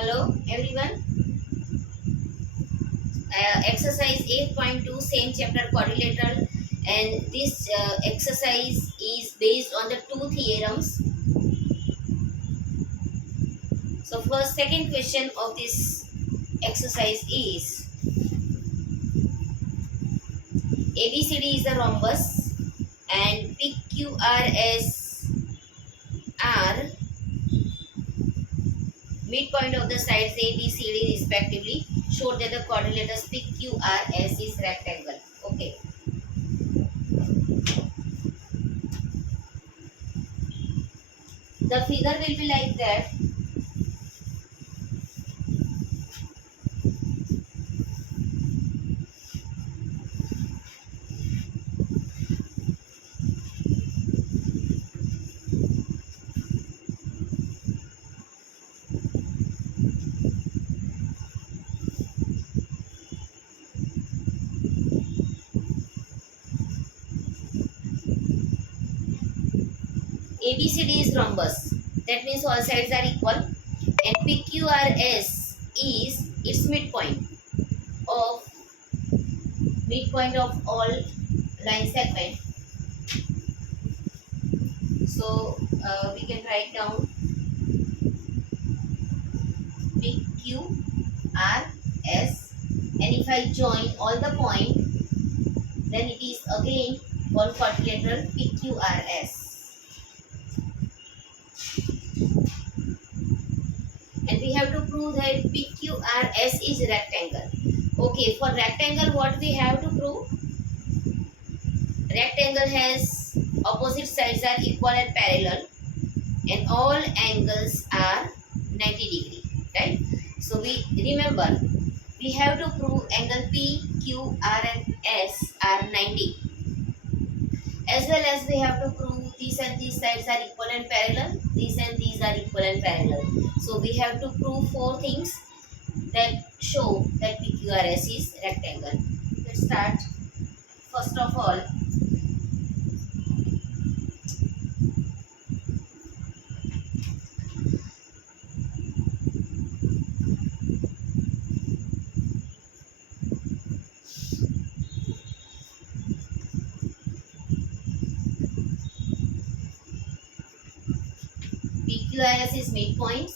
Hello everyone. Exercise 8.2, same chapter, quadrilateral, and this exercise is based on the two theorems. So first, second question of this exercise is ABCD is the rhombus and PQRS are midpoint of the sides ABCD respectively. Show that the quadrilaters PQRS is rectangle. Okay. The figure will be like that. ABCD is rhombus. That means all sides are equal. And PQRS is its of midpoint of all line segment. So we can write down PQRS, and if I join all the point, then it is again called quadrilateral PQRS. And we have to prove that PQRS is rectangle. Okay, for rectangle, what we have to prove? Rectangle has opposite sides are equal and parallel, and all angles are 90 degree, right? So we remember we have to prove angle P, Q, R and S are 90, as well as we have to prove these and these sides are equal and parallel, these and these are equal and parallel. So we have to prove four things that show that PQRS is rectangle. Let's start. First of all, PQRS is midpoints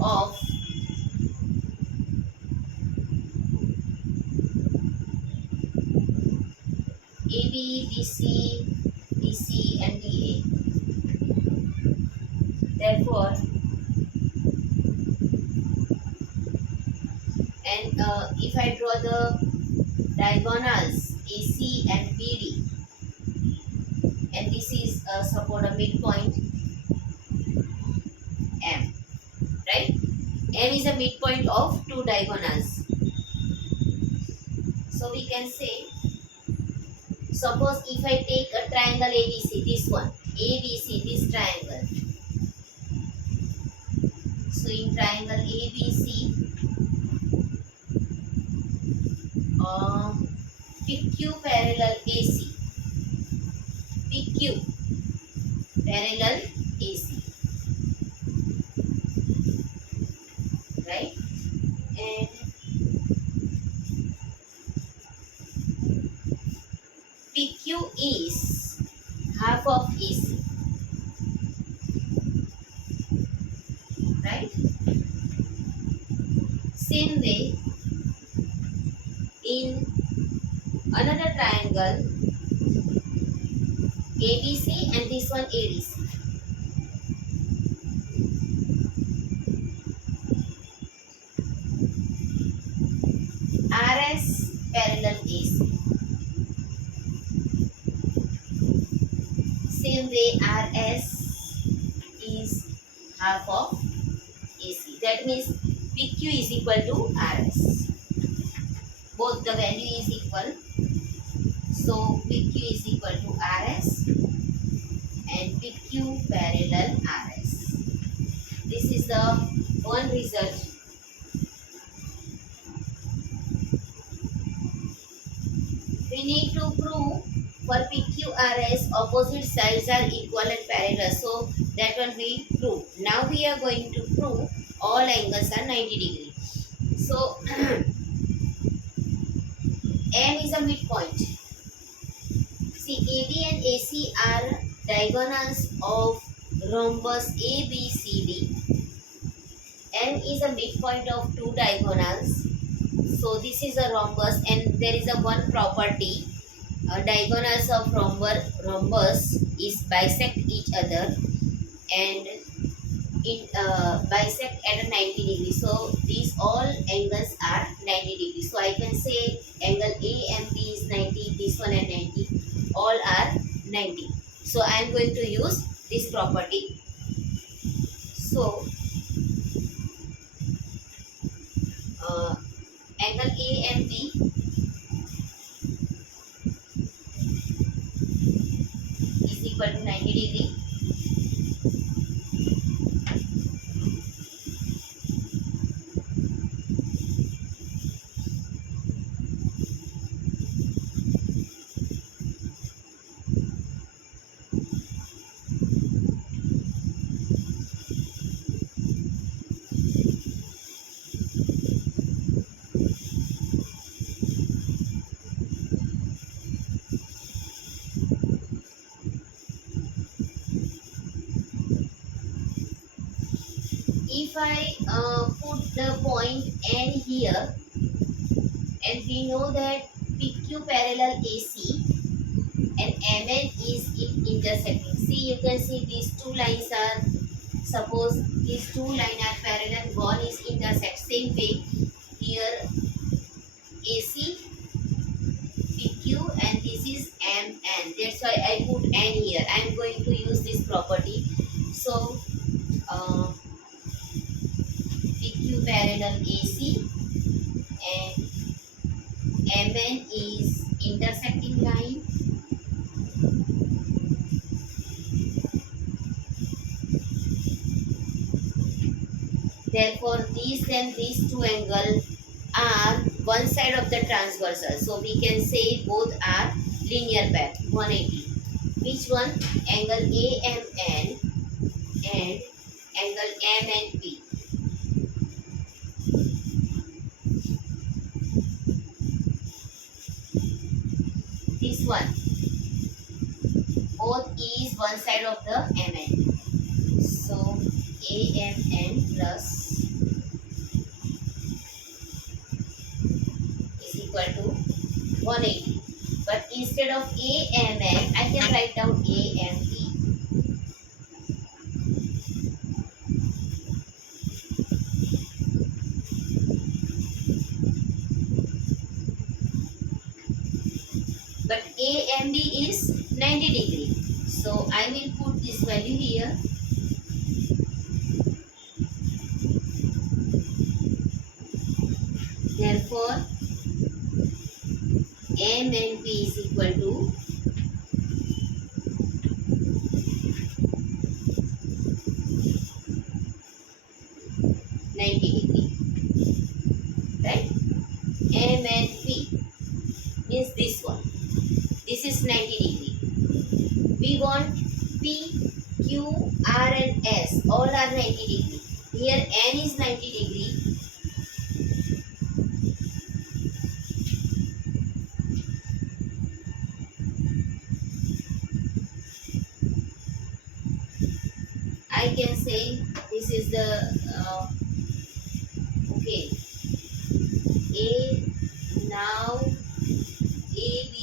of AB, BC, DC and DA. Therefore, and if I draw the diagonals AC and BD, and this is support a midpoint M, right? M is a midpoint of two diagonals. So we can say, suppose if I take a triangle ABC, this one, ABC, this triangle. So in triangle ABC, PQ parallel AC, PQ parallel AC, right? And PQ is half of AC, right? Same way, in another triangle ABC and this one ADC, RS parallel AC. Same way, RS is half of AC. That means PQ is equal to RS. Both the value is equal. So PQ is equal to RS and PQ parallel RS. This is the one result. We need to prove For PQRS, opposite sides are equal and parallel. So that one we prove. Now we are going to prove all angles are 90 degree. So M is a midpoint. See, AB and AC are diagonals of rhombus ABCD. M is a midpoint of two diagonals. So this is a rhombus, and there is a one property. Diagonals of rhombus is bisect each other and bisect at a 90 degree. So these all angles are 90 degrees. So I can say angle A and B is 90, this one and 90, all are 90. So I am going to use this property. So uh, angle A and B is equal to 90 degree. If I put the point N here, and we know that PQ parallel AC and MN is it intersecting. See, you can see these two lines are, suppose these two lines are parallel, one is intersect. Same way here AC, PQ, and this is MN. That's why I put N here. I am going to use this property. So uh, PQ parallel AC and MN is intersecting line. Therefore, these and these two angles are one side of the transversal. So we can say both are linear path 180. Which one? Angle AMN and angle MNP. This one. Both is one side of the MN. So AMN plus is equal to 180. But instead of AMN, I can write down AMP. But AMB is 90 degree. So I will put this value here. Therefore, MNP is equal to 90 degree. Right? MNP means this one. This is 90 degree. We want P, Q, R and S. All are 90 degree. Here N is 90 degree. I can say this is the okay. A now ABB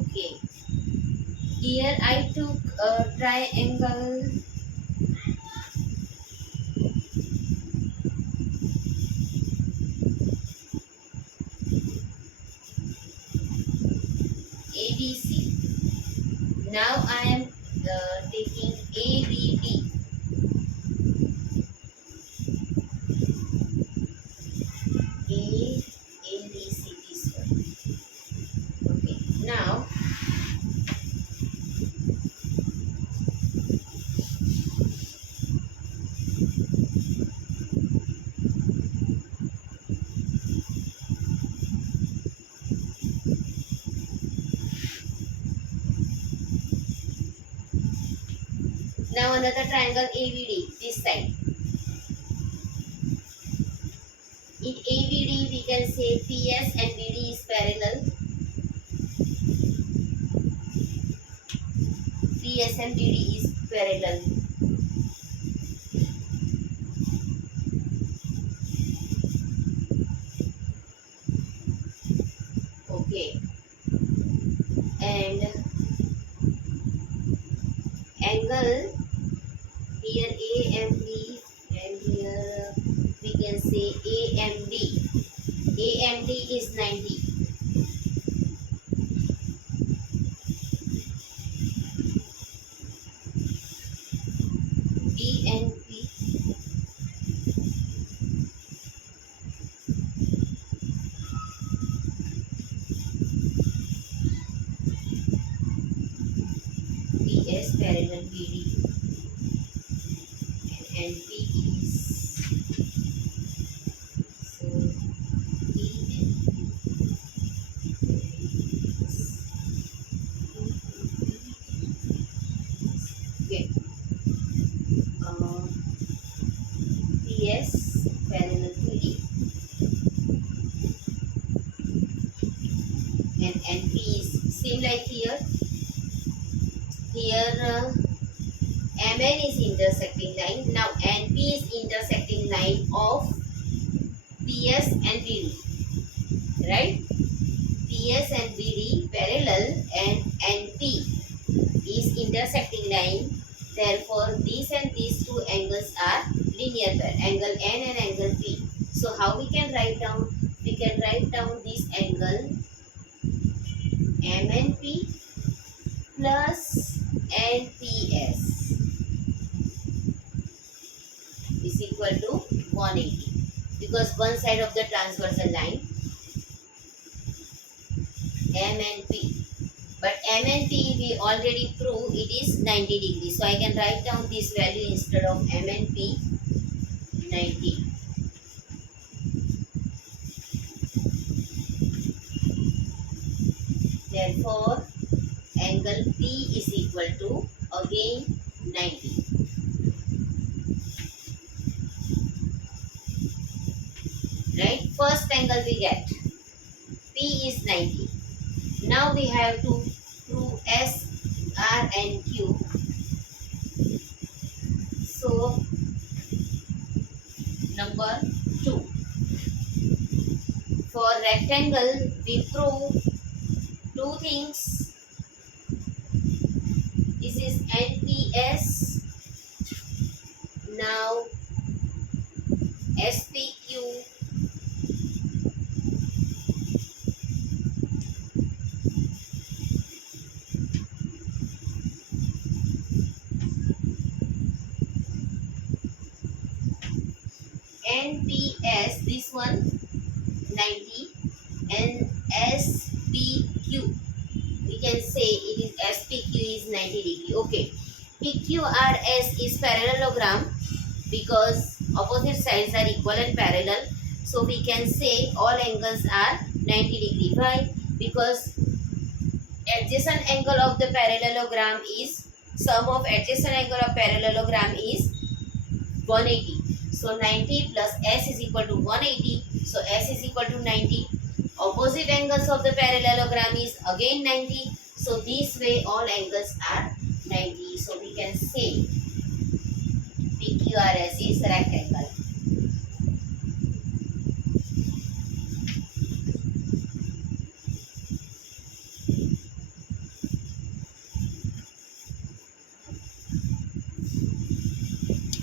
okay. Here I took a triangle ABC. Now I am taking ABD. ABC this one. Now another triangle AVD, this side. In AVD we can say PS and BD is parallel. PS and BD is parallel. Okay. And angle here AMD, and here we can say AMD. AMD is 90. BNP PS parallel BD, and NP is so BNP okay. PS parallel BD and NP is same like here. Here MN is intersecting line. Now NP is intersecting line of PS and BD, right? PS and BD parallel and NP is intersecting line. Therefore, these and these two angles are linear pair, angle N and angle P. So how we can write down? We can write down this angle MNP plus NPS is equal to 180, because one side of the transversal line MNP, but MNP we already proved it is 90 degrees, so I can write down this value instead of MNP 90. Therefore angle P is equal to again 90. Right, first angle we get P is 90. Now we have to prove S, R and Q. So number 2, for rectangle we prove two things. This is NPS. Now SPQ. NPS, this one 90, and SPQ, we can say it is SPQ is 90 degree. Okay, PQRS is parallelogram because opposite sides are equal and parallel. So we can say all angles are 90 degree. Why? Because adjacent angle of the parallelogram is, sum of adjacent angle of parallelogram is 180. So 90 plus S is equal to 180. So S is equal to 90. Opposite angles of the parallelogram is again 90. So this way all angles are 90. So we can say PQRS is rectangle.